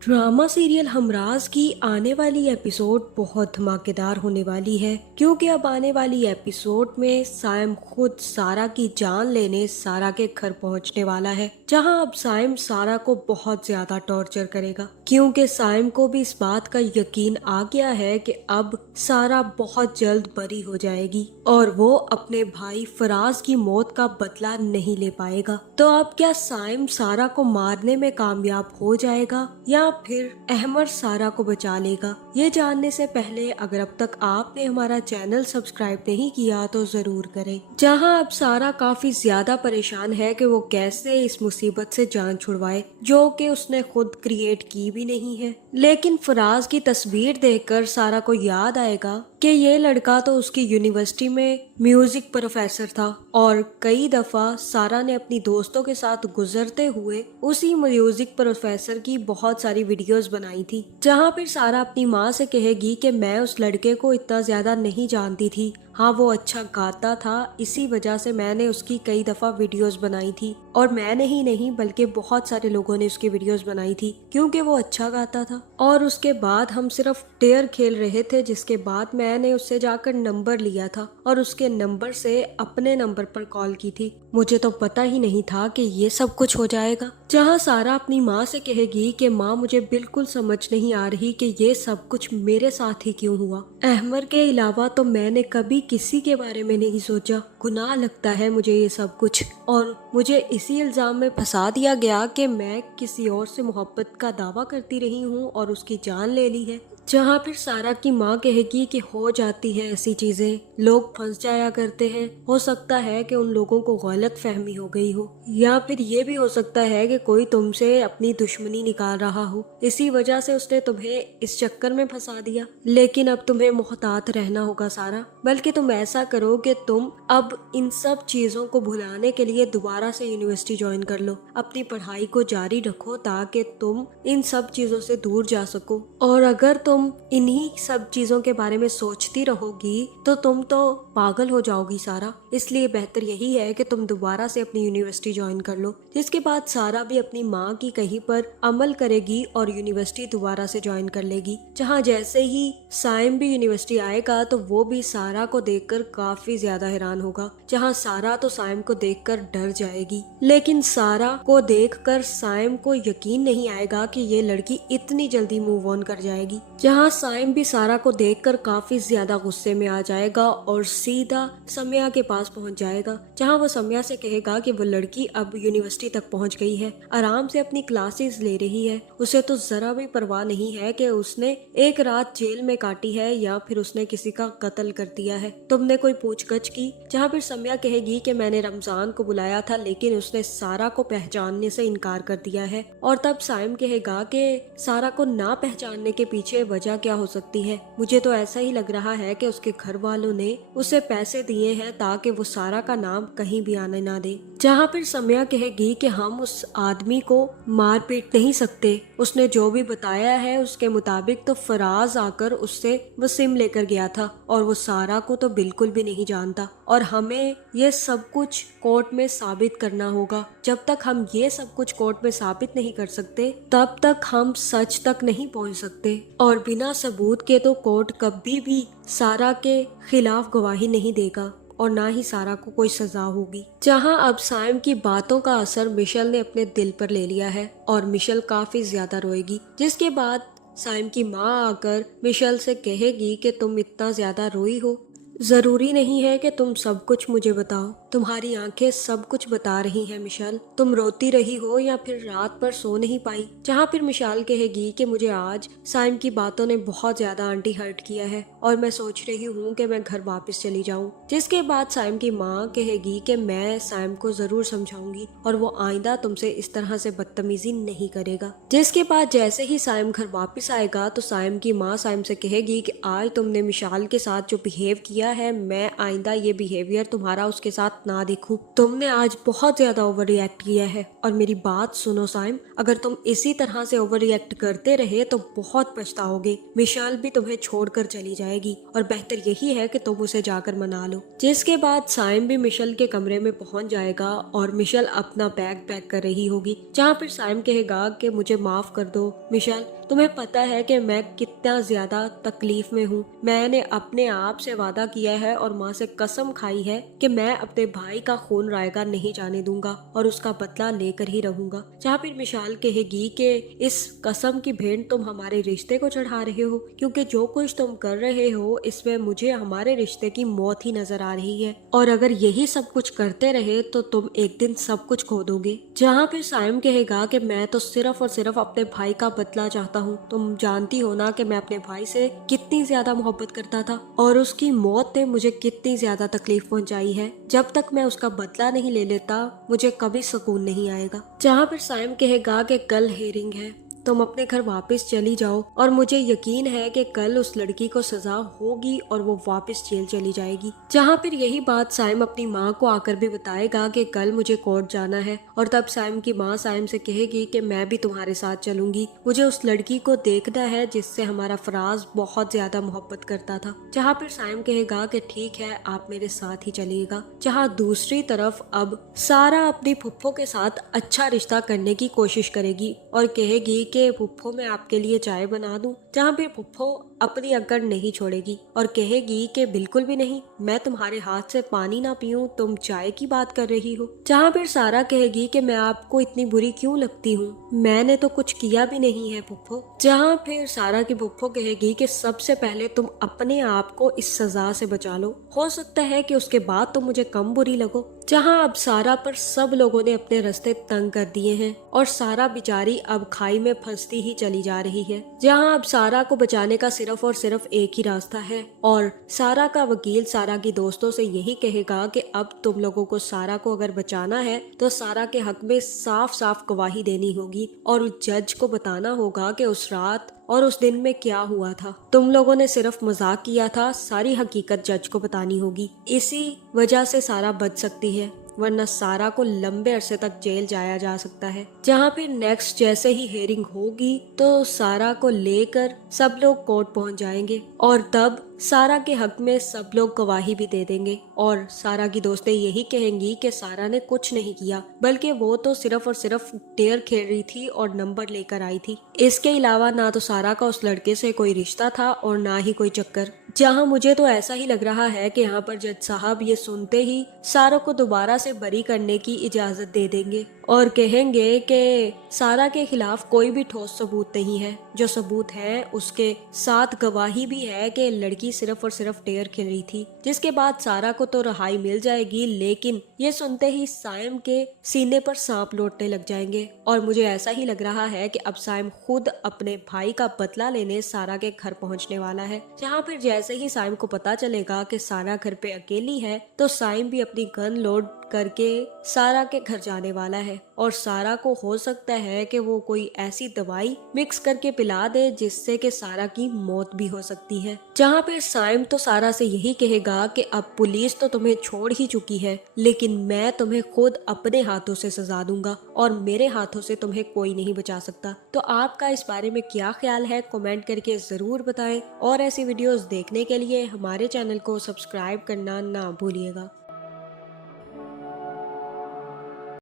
Drama serial Humraaz की आने वाली एपिसोड बहुत धमाकेदार होने वाली है, क्योंकि अब आने वाली एपिसोड में साइम खुद सारा की जान लेने सारा के घर पहुंचने वाला है, जहां अब साइम सारा को बहुत ज्यादा टॉर्चर करेगा, क्योंकि साइम को भी इस बात का यकीन आ गया है कि अब सारा बहुत जल्द बरी हो जाएगी और वो अपने भाई फराज की मौत का बदला नहीं ले पाएगा। तो अब क्या साइम सारा को मारने में कामयाब हो जाएगा या फिर अहमद सारा को बचा लेगा? ये जानने से पहले अगर अब तक आपने हमारा चैनल सब्सक्राइब नहीं किया तो जरूर करें। जहां अब सारा काफी ज्यादा परेशान है कि वो कैसे इस मुसीबत से जान छुड़वाए, जो कि उसने खुद क्रिएट की भी नहीं है। लेकिन फराज की तस्वीर देखकर सारा को याद आएगा कि ये लड़का तो उसकी यूनिवर्सिटी में म्यूजिक प्रोफेसर था और कई दफा सारा ने अपनी दोस्तों के साथ गुजरते हुए उसी म्यूजिक प्रोफेसर की बहुत सारी वीडियोस बनाई थी, जहां फिर सारा अपनी माँ से कहेगी कि मैं उस लड़के को इतना ज्यादा नहीं जानती थी, हाँ वो अच्छा गाता था, इसी वजह से मैंने उसकी कई दफा वीडियोस बनाई थी और मैंने ही नहीं बल्कि बहुत सारे लोगों ने उसकी वीडियोस बनाई थी क्योंकि वो अच्छा गाता था। और उसके बाद हम सिर्फ डेयर खेल रहे थे, जिसके बाद मैंने उससे जाकर नंबर लिया था और उसके नंबर से अपने नंबर पर कॉल की थी। मुझे तो पता ही नहीं था कि ये सब कुछ हो जाएगा। जहाँ सारा अपनी माँ से कहेगी कि माँ मुझे बिल्कुल समझ नहीं आ रही कि ये सब कुछ मेरे साथ ही क्यों हुआ। अहमद के अलावा तो मैंने कभी किसी के बारे में नहीं सोचा। गुनाह लगता है मुझे ये सब कुछ, और मुझे इसी इल्जाम में फंसा दिया गया कि मैं किसी और से मोहब्बत का दावा करती रही हूँ और उसकी जान ले ली है। जहाँ फिर सारा की माँ कहेगी कि हो जाती है ऐसी चीजें, लोग फंस जाया करते हैं, हो सकता है कि उन लोगों को गलत फहमी हो गई हो, या फिर ये भी हो सकता है कि कोई तुमसे अपनी दुश्मनी निकाल रहा हो, इसी वजह से उसने तुम्हें इस चक्कर में फंसा दिया। लेकिन अब तुम्हें मोहतात रहना होगा सारा, बल्कि तुम ऐसा करो कि तुम अब इन सब चीजों को भुलाने के लिए दोबारा से यूनिवर्सिटी ज्वाइन कर लो, अपनी पढ़ाई को जारी रखो ताकि तुम इन सब चीजों से दूर जा सको। और अगर तुम इन्हीं सब चीजों के बारे में सोचती रहोगी तो तुम तो पागल हो जाओगी सारा, इसलिए बेहतर यही है कि तुम दोबारा से अपनी यूनिवर्सिटी ज्वाइन कर लो। जिसके बाद सारा भी अपनी माँ की कही पर अमल करेगी और यूनिवर्सिटी दोबारा से ज्वाइन कर लेगी। जहाँ जैसे ही साइम भी यूनिवर्सिटी आएगा तो वो भी सारा को देखकर काफी ज्यादा हैरान होगा, जहाँ सारा तो साइम को देखकर डर जाएगी, लेकिन सारा को देखकर साइम को यकीन नहीं आएगा कि ये लड़की इतनी जल्दी मूव ऑन कर जाएगी। जहाँ साइम भी सारा को देखकर काफी ज्यादा गुस्से में आ जाएगा और सीधा सम्या के पास पहुंच जाएगा, जहाँ वो सम्या से कहेगा कि वो लड़की अब यूनिवर्सिटी तक पहुंच गई है, आराम से अपनी क्लासेस ले रही है, उसे तो जरा भी परवाह नहीं है कि उसने एक रात जेल में काटी है या फिर उसने किसी का कत्ल कर दिया है, तुमने कोई पूछगछ की? जहाँ फिर सम्या कहेगी कि मैंने रमजान को बुलाया था लेकिन उसने सारा को पहचानने से इनकार कर दिया है। और तब साइम कहेगा कि सारा को ना पहचानने के पीछे वजह क्या हो सकती है? मुझे तो ऐसा ही लग रहा है कि उसके घर वालों ने उसे पैसे दिए हैं ताकि वो सारा का नाम कहीं भी आने ना दे। जहाँ फिर सम्या कहेगी कि हम उस आदमी को मार पीट नहीं सकते, उसने जो भी बताया है उसके मुताबिक तो फराज आकर उससे वो सिम लेकर गया था और वो सारा को तो बिल्कुल भी नहीं जानता, और हमें ये सब कुछ कोर्ट में साबित करना होगा। जब तक हम ये सब कुछ कोर्ट में साबित नहीं कर सकते तब तक हम सच तक नहीं पहुंच सकते, और बिना सबूत के तो कोर्ट कभी भी सारा के खिलाफ गवाही नहीं देगा और ना ही सारा को कोई सजा होगी। जहां अब साइम की बातों का असर मिशेल ने अपने दिल पर ले लिया है और मिशेल काफी ज्यादा रोएगी, जिसके बाद साइम की माँ आकर मिशेल से कहेगी कि तुम इतना ज्यादा रोई हो, जरूरी नहीं है कि तुम सब कुछ मुझे बताओ, तुम्हारी आंखें सब कुछ बता रही हैं मिशेल, तुम रोती रही हो या फिर रात पर सो नहीं पाई। जहाँ फिर मिशेल कहेगी कि मुझे आज साइम की बातों ने बहुत ज्यादा आंटी हर्ट किया है और मैं सोच रही हूँ कि मैं घर वापस चली जाऊँ। जिसके बाद साइम की माँ कहेगी कि मैं साइम को जरूर समझाऊंगी और वो आइंदा तुमसे इस तरह से बदतमीजी नहीं करेगा। जिसके बाद जैसे ही साइम घर वापस आएगा तो साइम की माँ साइम से कहेगी कि आज तुमने मिशेल के साथ जो बिहेव किया है, मैं आइंदा ये बिहेवियर तुम्हारा उसके साथ ना देखूं। तुमने आज बहुत ज्यादा ओवर रिएक्ट किया है और मेरी बात सुनो साइम, अगर तुम इसी तरह से ओवर रिएक्ट करते रहे तो बहुत पछताओगे, मिशेल भी तुम्हें छोड़कर चली जाएगी। जाएगी और बेहतर यही है कि तुम उसे जाकर मना लो। जिसके बाद साइम भी मिशेल के कमरे में पहुंच जाएगा और मिशेल अपना बैग पैक कर रही होगी, जहाँ फिर साइम कहेगा कि मुझे माफ कर दो मिशेल, तुम्हें पता है कि मैं कितना ज्यादा तकलीफ में हूँ। मैंने अपने आप से वादा किया है और माँ से कसम खाई है कि मैं अपने भाई का खून रायगा नहीं जाने दूंगा और उसका बदला लेकर ही रहूंगा। जहाँ फिर मिशेल कहेगी कि इस कसम की भेंट तुम हमारे रिश्ते को चढ़ा रहे हो, क्योंकि जो कुछ तुम कर रहे हो इसमें मुझे हमारे रिश्ते की मौत ही नजर आ रही है और अगर यही सब कुछ करते रहे तो तुम एक दिन सब कुछ खो दोगे। जहाँ फिर साइम कहेगा कि मैं तो सिर्फ और सिर्फ अपने भाई का बदला चाहता हूँ। तुम जानती हो ना कि मैं अपने भाई से कितनी ज्यादा मोहब्बत करता था और उसकी मौत ने मुझे कितनी ज्यादा तकलीफ पहुंचाई है। जब तक मैं उसका बदला नहीं ले लेता मुझे कभी सुकून नहीं आएगा। जहाँ फिर साइम कहेगा कि कल हेयरिंग है, तुम अपने घर वापस चली जाओ और मुझे यकीन है कि कल उस लड़की को सजा होगी और वो वापस जेल चली जाएगी। जहाँ फिर यही बात साइम अपनी माँ को आकर भी बताएगा कि कल मुझे कोर्ट जाना है और तब साइम की माँ साइम से कहेगी कि मैं भी तुम्हारे साथ चलूंगी, मुझे उस लड़की को देखना है जिससे हमारा फराज बहुत ज्यादा मोहब्बत करता था। जहाँ फिर साइम कहेगा कि ठीक है आप मेरे साथ ही चलिएगा। जहाँ दूसरी तरफ अब सारा अपनी फुफ्फो के साथ अच्छा रिश्ता करने की कोशिश करेगी और कहेगी कि फुफ्फो मैं आपके लिए चाय बना दूं। जहाँ पे फुफ्फो अपनी अकड़ नहीं छोड़ेगी और कहेगी कि बिल्कुल भी नहीं, मैं तुम्हारे हाथ से पानी ना पीऊं, तुम चाय की बात कर रही हो। जहाँ फिर सारा कहेगी कि मैं आपको इतनी बुरी क्यों लगती हूँ, मैंने तो कुछ किया भी नहीं है फुफ्फो। जहाँ फिर सारा की फुफ्फो कहेगी कि सबसे पहले तुम अपने आप को इस सजा से बचा लो, हो सकता है कि उसके बाद तुम मुझे कम बुरी लगो। जहाँ अब सारा पर सब लोगों ने अपने रास्ते तंग कर दिए हैं और सारा बेचारी अब खाई में फंसती ही चली जा रही है। जहाँ अब सारा को बचाने का सिर्फ और सिर्फ एक ही रास्ता है और सारा का वकील सारा की दोस्तों से यही कहेगा कि अब तुम लोगों को सारा को अगर बचाना है तो सारा के हक में साफ साफ गवाही देनी होगी और जज को बताना होगा कि उस रात और उस दिन में क्या हुआ था। तुम लोगों ने सिर्फ मजाक किया था, सारी हकीकत जज को बतानी होगी। इसी वजह से सारा बच सकती है, वरना सारा को लंबे अरसे तक जेल जाया जा सकता है। जहाँ फिर नेक्स्ट जैसे ही हेयरिंग होगी तो सारा को लेकर सब लोग कोर्ट पहुंच जाएंगे और तब सारा के हक में सब लोग गवाही भी दे देंगे और सारा की दोस्तें यही कहेंगी कि सारा ने कुछ नहीं किया, बल्कि वो तो सिर्फ और सिर्फ डेयर खेल रही थी और नंबर लेकर आई थी। इसके अलावा ना तो सारा का उस लड़के से कोई रिश्ता था और ना ही कोई चक्कर। जहाँ मुझे तो ऐसा ही लग रहा है कि यहाँ पर जज साहब ये सुनते ही सारा को दोबारा से बरी करने की इजाजत दे देंगे और कहेंगे कि सारा के खिलाफ कोई भी ठोस सबूत नहीं है। जो सबूत है उसके साथ गवाही भी है कि लड़की सिर्फ और सिर्फ डेयर खेल रही थी। जिसके बाद सारा को तो रिहाई मिल जाएगी, लेकिन ये सुनते ही साइम के सीने पर सांप लौटने लग जाएंगे और मुझे ऐसा ही लग रहा है कि अब साइम खुद अपने भाई का बदला लेने सारा के घर पहुंचने वाला है। जहाँ फिर जैसे ही साइम को पता चलेगा कि सारा घर पे अकेली है तो साइम भी अपनी गन लोड करके सारा के घर जाने वाला है और सारा को हो सकता है कि वो कोई ऐसी दवाई मिक्स करके पिला दे जिससे कि सारा की मौत भी हो सकती है। जहाँ पे साइम तो सारा से यही कहेगा कि अब पुलिस तो तुम्हें छोड़ ही चुकी है, लेकिन मैं तुम्हें खुद अपने हाथों से सजा दूंगा और मेरे हाथों से तुम्हें कोई नहीं बचा सकता। तो आपका इस बारे में क्या ख्याल है, कमेंट करके जरूर बताएं और ऐसी वीडियोस देखने के लिए हमारे चैनल को सब्सक्राइब करना ना भूलिएगा।